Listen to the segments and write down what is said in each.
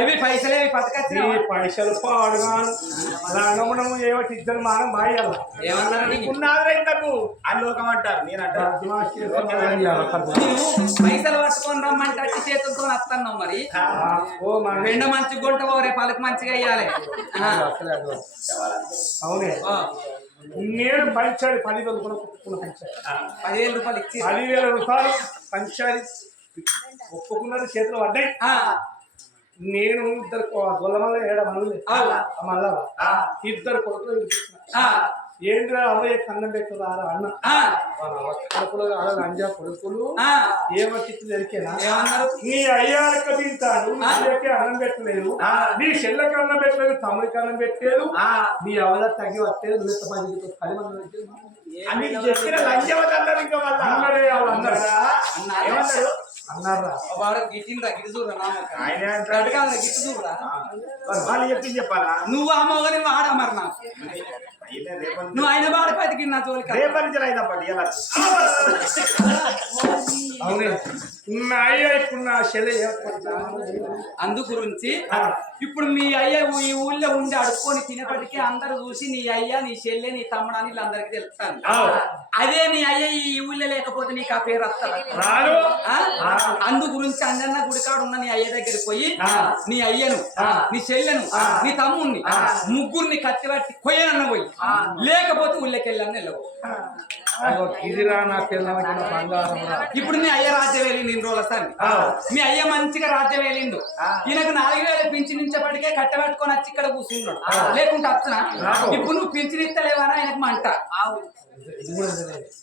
ఏవి పైసలు ఏవి పట్టుకొచ్చిన పైసలు పాడుగాను రంగమునము ఏమిటి ఇద్దరు మానం బాయ్యాల ఏమన్నారు ఉన్నారా ఇంతకు అల్లోకం అంటారు నేను అంటారు పైసలు పట్టుకొని రమ్మంటే అట్టి చేతులతో వస్తున్నావు మరి వెండ మంచి గుంట రేపు పలుకు మంచిగా అయ్యాలి అవునే నేను పంచాలి 10,000 పంచాలి 10,000 రూపాయలు ఇచ్చి 10,000 రూపాయలు పంచాలి ఒప్పుకున్నది చేతులు పడ్డాయి నేను ఇద్దరు గొల్లమల్ల 7 మంది మళ్ళా ఇద్దరు కొడుకులు ఏంద్రా అవయ్య కన్నం పెట్టురారా అన్న కడుపులో అంజా కొడుకులు ఏమో దొరికేనా నీ అయ్యాక తింటాడు నీకే అన్నం పెట్టలేదు నీ చెల్లెకి అన్నం పెట్టలేదు తమ్ముడికి అన్నం పెట్టలేదు నీ అవల తగ్గి వస్తే నువ్వు 10 మంది చెప్పిన లంచవద్దన్నారు ఇంకా అన్నారే వాళ్ళు అన్నారా ఏమన్నారు అన్నారా వాడు గిట్టిందా గిట్టు చూడరా గిట్టు చూడరా వాళ్ళు చెప్పింది చెప్పాలా నువ్వు ఆ మొగని వాడా మరి నాకు నువ్వు ఆయన వాడి పతికి నా తోలిక అవునే నా అయ్య ఇప్పుడు నా చెల్లె అందు గురించి ఇప్పుడు మీ అయ్య ఈ ఊళ్ళో ఉండి అడుక్కొని తినేపటికి అందరు చూసి నీ అయ్య నీ చెల్లె నీ తమ్ముడు అని వీళ్ళందరికీ తెలుస్తాను అదే నీ అయ్య ఈ ఊళ్ళో లేకపోతే నీకు ఆ పేరు వస్తారు అందు గురించి అంజన్న గుడికాడు ఉన్న నీ అయ్య దగ్గరికి పోయి నీ అయ్యను నీ చెల్లెను నీ తమ్ముడిని ముగ్గురిని కత్తిపట్టి కొయ్యనన్న పోయి లేకపోతే ఊళ్ళోకి వెళ్ళాను వెళ్ళవు ఇప్పుడు మీ అయ్య రాజ్యం వెళ్ళింది ఇన్ని రోజులు వస్తాను మీ అయ్య మంచిగా రాజ్యం వెళ్ళిండు ఈయనకు 4,000 పింఛన్ ఇచ్చేపటికే కట్టబెట్టుకొని వచ్చి ఇక్కడ కూర్చున్నాడు లేకుంటే వచ్చినా ఇప్పుడు నువ్వు పింఛన్ ఇస్తలేవని ఆయనకు మంట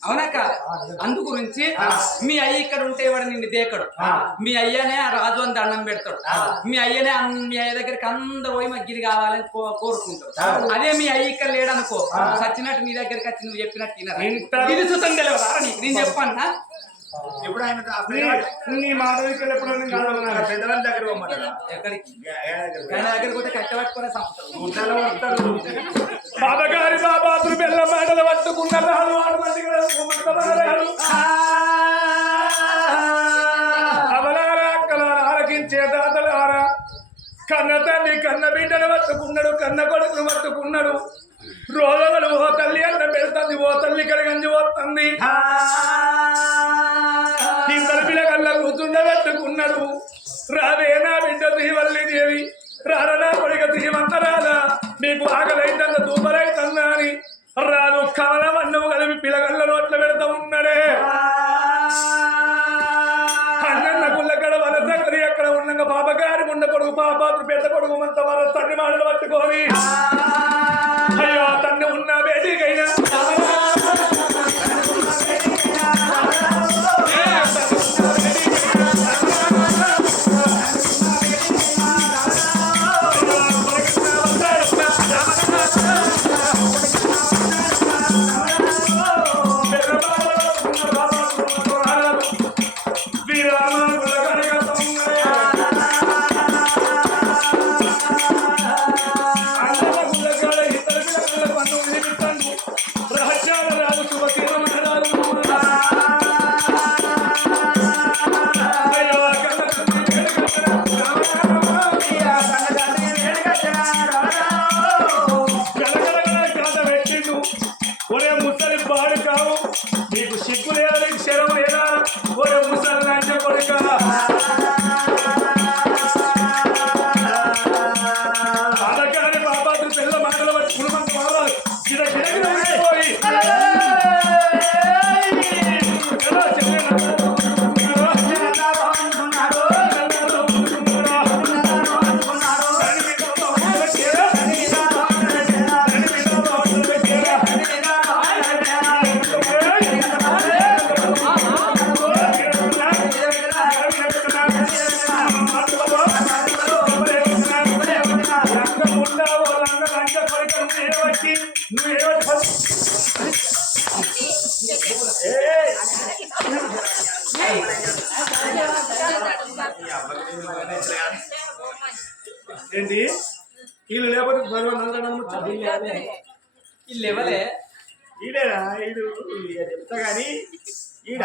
అవునక్క అందు గురించి మీ అయ్య ఇక్కడ ఉంటే వాడు నిన్ను దేకడు మీ అయ్యనే ఆ రాజు అని దండం పెడతాడు మీ అయ్యనే మీ అయ్య దగ్గరికి అందరు పోయి మగ్గిది కావాలని కోరుకుంటాడు అదే మీ అయ్య ఇక్కడ లేడనుకో సచ్చినట్టు నీ దగ్గరికి వచ్చి నువ్వు చెప్పినట్టు ఇది చూసం తెలియదా నీకు నేను చెప్పన్నా ఇప్పుడు ఆయన నీ మాటలకి పెద్దవాళ్ళ దగ్గర ఎక్కడికి దగ్గర పోతే కట్టబట్టుకునే బాబాగారి బాబాతులు బెల్ల మేడలు పట్టుకున్నారు అవలారా అక్కలారా ఆలకించే దాతలారా కన్న తండ్రి కన్న బిడ్డను పట్టుకున్నాడు కన్న కొడుకును పట్టుకున్నాడు రోజులు ఓ తల్లి అన్న పెడుతుంది ఓ తల్లి కడగంజి పోతుంది ఇద్దరు పిల్లగల్ల కూర్చుండబెట్టుకున్నాడు రావేనా బిడ్డ శ్రీవల్లి దేవి రారనా కొడుక శ్రీమంతరాదా మీకు ఆకలైతుంద దూపరైతుందా అని రాను కవలం అన్నము కలిపి పిల్లగల్ల నోట్ల పెడతా ఉన్నాడే అన్న గుళ్ళకడ వలస కది అక్కడ ఉండగా బాబగారి ఉండ కొడుకు పాపాత్రు పెద్ద కొడుకు అంత వాళ్ళ తండ్రి మాటలు పట్టుకొని అయ్యో తండ్రి ఉన్న బేటీకైనా ఏంటి వీళ్ళు లేకపోతే వీళ్ళు ఇవ్వలే ఈడేనా ఈడు చెప్తా కానీ ఈడ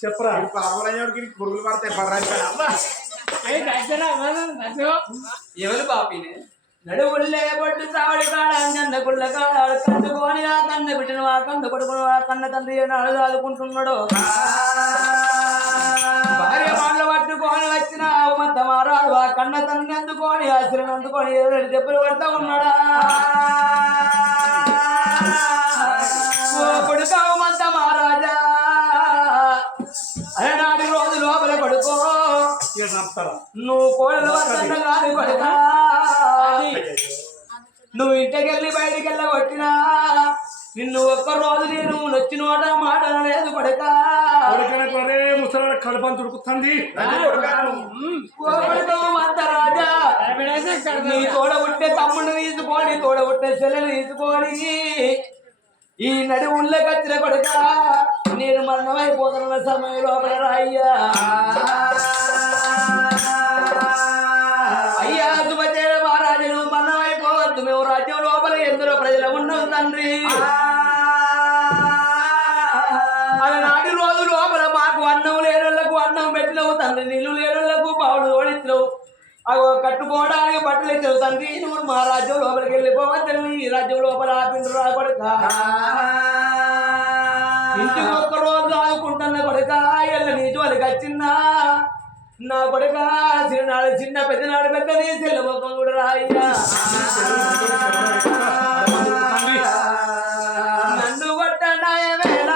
చెప్పరా పాపలకి పురుగులు పడతాయి పడరాని అమ్మా ఎవరు బాపినే నడువుల్లే పట్టు సావడి కాడ అంజన్న గుళ్ళ కాడ కట్టుకొని ఆ కన్న బిడ్డను ఆ కన్న కొడుకును ఆ కన్న తండ్రి నాడు దాదుకుంటున్నాడు భార్య వాళ్ళ పట్టుకొని వచ్చిన మంత మారాడు ఆ కన్న తండ్రిని అందుకొని ఆశ్రయం అందుకొని ఏడు దెబ్బలు పడతా ఉన్నాడా కొడుకావు మంత మహారాజా అలనాటి రోజు లోపల కొడుకో నువ్వు కోడలు వద్ద కాదు కొడుకా నువ్వు ఇంటికెళ్ళి బయటికి వెళ్ళ కొట్టినా నిన్ను ఒక్క రోజు నేను నొచ్చినోట మాట లేదు కొడుకా ముసలి కడుపని తుడుకుతుంది రాజా నీ తోడ ఉంటే తమ్ముడిని తీసుకొని తోడ ఉంటే చెల్లెలు తీసుకొని ఈ నడి ఊళ్ళోకి వచ్చిన కొడుక నేను మరణమైపోతున్న సమయం లోపల రాయ్యా అయ్యా శుభచేర మహారాజు నువ్వు మరణమైపోవద్దు మేము రాజ్యం లోపల ఎందరో ప్రజలు ఉన్నాం తండ్రి అలనాటి రోజు లోపల మాకు అన్నం లేనులకు అన్నం పెట్టినవు తండ్రి నీళ్లు లేనులకు పావులు ఓడిచ్చినవు అవి కట్టుకోవడానికి బట్టలు ఇచ్చావు తండ్రి నువ్వు మా రాజ్యం లోపలికి వెళ్ళిపోవద్దు ఈ రాజ్యం లోపల ఆపిండు రా కొడుక ఇంటికి ఒక్క రోజు ఆదుకుంటున్న కొడుక ఎల్ల నీటి వాళ్ళకి వచ్చిందా నా కొడుక చిన్ననాడు చిన్న పెద్దనాడు పెద్దది చెల్ల మొక్కం కూడా రాయ్యా నన్ను కొట్టడాయ వేళ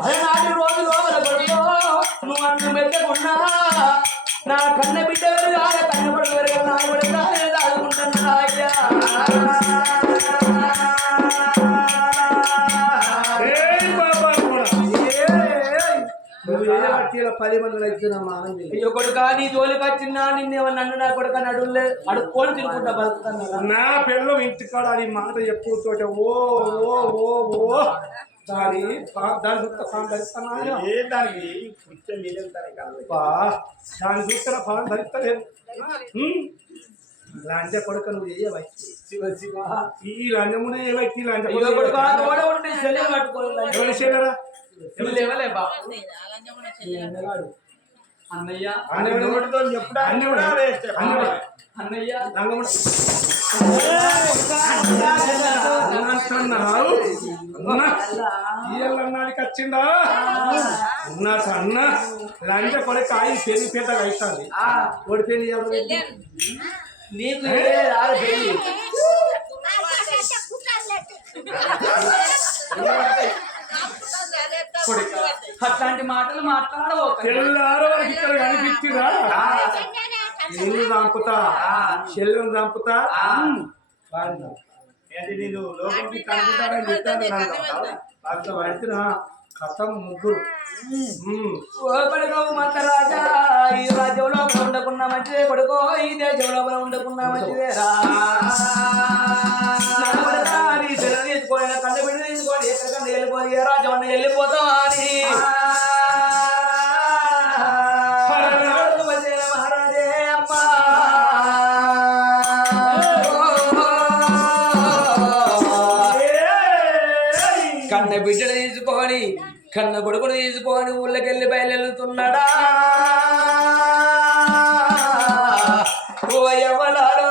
అలనాటి రోజు లోపల కొడుకో నువ్వు అన్నం పెట్టకున్నా నా కన్న బిడ్డ కాదు కన్న పడుకు నా కొడుకు దాదుకుంటున్నా అయ్యా అయ్యో కొడుక నీ జోలికి వచ్చినా నిన్నేమన్నా నన్ను నా కొడుక నడులే అడుక్కొని తిరుగుకుంటా బతుకుతాను నా పిల్లలు ఇంటికాడ అది మాట ఎప్పుడు ఓ ఓ ఓ ఓ దాని దాని చూస్తే ఫాన్ ధరిస్తానా దానికి దాని చూస్తే ఫాన్ ధరిస్తలేదు లంచ కొడుక నువ్వు చేయవై ఈ లంచమునే ఏవైతే లంచ ఎవరు చేయరా అన్నయ్య అన్నయ్య అన్నాడికి వచ్చిందా అన్నా అన్న లంచ కొడుక ఈ పెళ్లిపేట అవుతుంది ఓడి పెళ్లి నీకు అట్లాంటి మాటలు మాట్లాడవు తెల్లారవరకు ఇక్కడ కనిపించిరా నిన్ను చంపుతా చెల్లెను చంపుతా నేను లోపలికి కనుకుంటానని చెప్పాను పడితే కథం ముగ్గురు పడుకోవు మత రాజా ఈ రాజ్యంలో ఉండకున్నా మంచిదే పడుకో ఈ దేశంలో ఉండకున్నా మంచిదేరా తీసుకో కండ బిడ్డ తీసుకోండి ఎక్కడికన్నా వెళ్ళిపోయి ఏ రాజ్యం అన్న వెళ్ళిపోతావా అని మహారాజే అమ్మా కన్న బిడ్డను తీసుకొని కన్న కొడుకును తీసుకొని ఊళ్ళకెళ్ళి బయలుతున్నాడా ఓ యవలాలో